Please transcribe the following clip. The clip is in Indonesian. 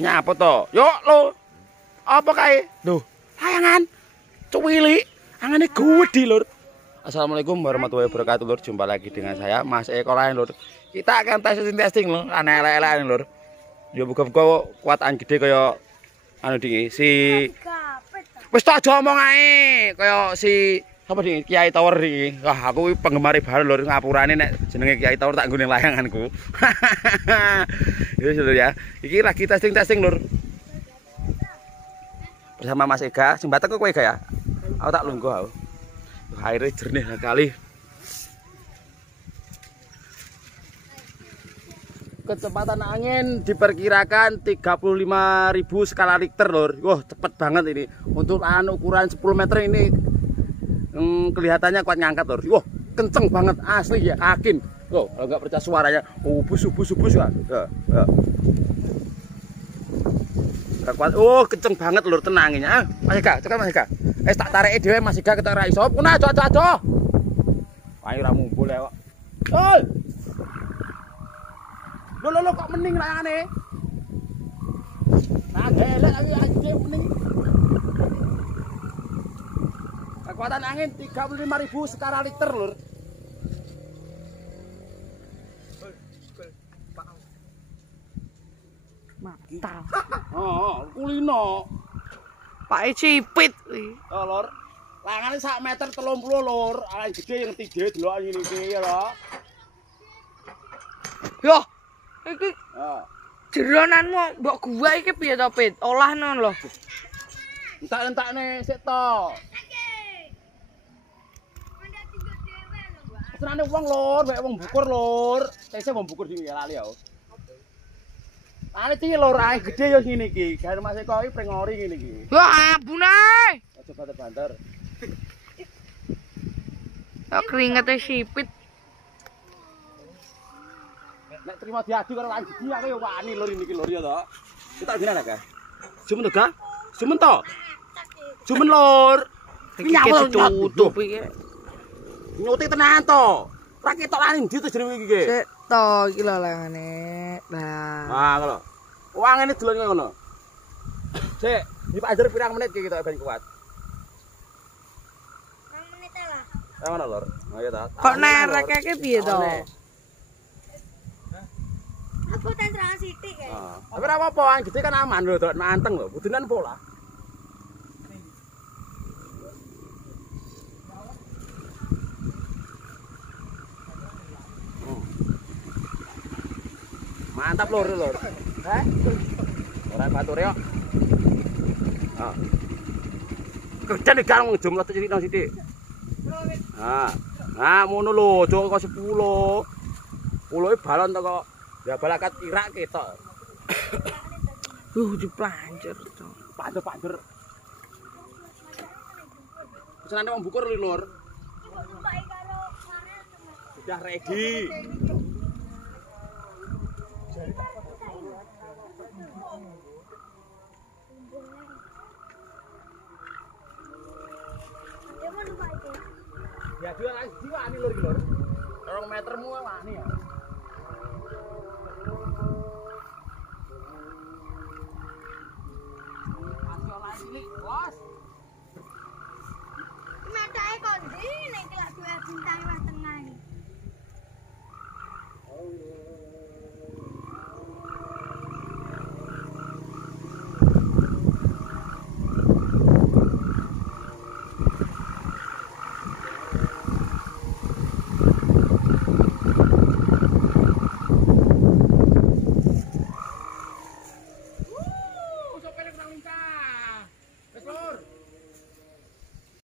Nyapa to? Yuk lo. Apa kae? Duh, layangan. Cuwili. Angane gede, Lur. Assalamualaikum warahmatullahi wabarakatuh, Lur. Jumpa lagi dengan saya Mas Eko lain, Lur. Kita akan testing lho, ana elek-elekan, Lur. Yo buka-buka kuatan gede kaya anu dingi si wis tak aja omong ae kaya si apa dingi Kiai Tower iki. Wah, aku penggemar baru, Lur. Ngapurane nek jenenge Kiai Tower tak nggone layanganku. Yo, Lur ya. Iki lagi testing, Lur. Bersama Mas Ega, sing bateng kowe Ega ya. Aku tak lungguh aku. Airnya jernih sekali. Kecepatan angin diperkirakan 35.000 skala Richter, Lur. Wah, cepet banget ini. Untuk ukuran 10 meter ini kelihatannya kuat ngangkat, Lur. Wah, kenceng banget asli ya, yakin. Loh, kalau nggak percaya suaranya, ubus kan. Ya. Kuat. Oh, kenceng banget, Lur, tenanginya. Mas Ega, cekat Mas Ega. Tak tarik dhewe Mas Ega ketok ra iso. Kuna aja. Ayo ra mumbul ya kok. Ol. Lho kok mening layangane? Nah, gelek tapi anjing mening. Kekuatan angin 35.000 skala Richter, Lur. Mantap. Oh, kulino. Pak Cipit. Oh, Lur. Layangane sak meter 30, Lur. Alain gede yang tiga delokan ngene iki ya, lho. Yo, iki Ah. jeronanmu mbok gua iki piye to, Pit? Olahno lho. Entak-entakne sik to. Senane wong, Lur, wek wong bukur, Lur. Tese wong bukur sing lali ya. Ane iki Lur, ae gede ya ngene iki. Gawe Mas Eko iki prengori ngene iki. Wah, abune. Aja banter-banter. Kok keringete Cipit. Nek terima diadu karo lan gigi aku ya wani, Lur, ini iki, Lur, ya to. Kita dina ta, Ga? Sumen to, Ga? Sumen to. Sumen, Lur. Iki ditutup iki. Nyuti tenan to. Ora ketok lan ndi to jenenge iki iki. Sik to iki lho layangane. Lah. Wah, ngono. Wah, ngene dolan ngono. Sik, dipanjer pirang menit iki kita ben kuat. 2 menit lah. Ya ngono, Lur. Ayo ta. Kok nereke iki piye to? Aku tes ra sithik kae. Tapi ora apa-apa, ang gede kan aman lho, dolan manteng lho. Budunan pola. Mantap, Lur. Heh. Ora batur yo. Ah. Kerja nek garung jumlah cilik nang sithik. Nah, ngono lho, aja kok 10. 10 balon to kok. Ya balakat Irak ketok. Diplanjer to. Panjer. Senane wong bukur Lur. Mbak karo Farel Sudah ready.